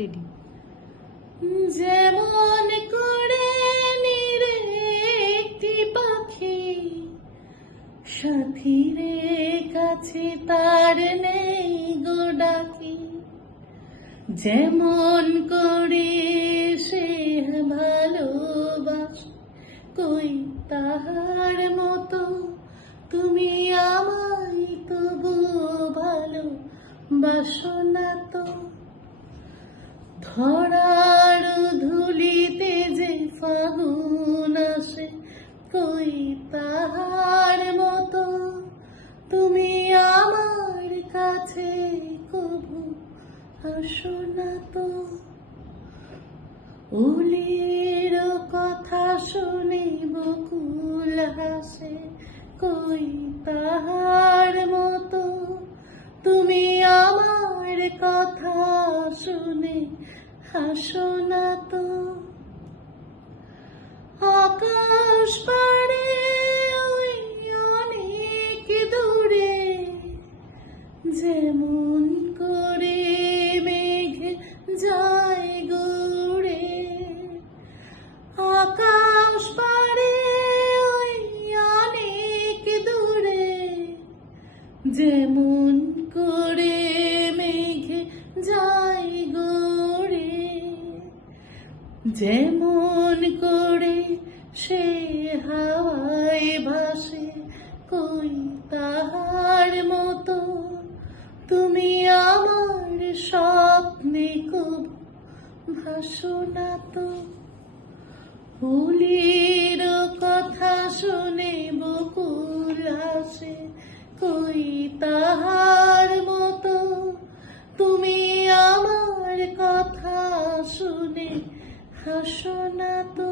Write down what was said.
Ready. যেমন করে নিরে একটি পাখি সাথীরে কাছে তার নেই গো ডাকি, যেমন করে সে ভালোবাসে কই তাহার মতো তুমি আমায় তবু ভালোবাসো না তো। ধরার ধুলিতে যে ফাগুন আসে কই তাহার মতো তুমি আমার কাছে কবু আসো না তো। ওলের কথা শুনে বকুল হাসে কই তাহার মতো তুমি আমার কথা শুনে হাসো না তো। আকাশ পাড়ে ওই অনেক দূরে যেমন করে মেঘ যায় ঘুরে, আকাশ পাড়ে ওই অনেক দূরে যেমন করে মেঘ যায় ঘুরে, যেমন করে সে হাওয়ায় ভাসে কই তাহার মতো তুমি আমার স্বপ্নে কবু ভাসো না তো। ফুলের কথা শুনে বকুল হাসে কই তাহার মতো তুমি আমার কথা শুনে হাসো না তো।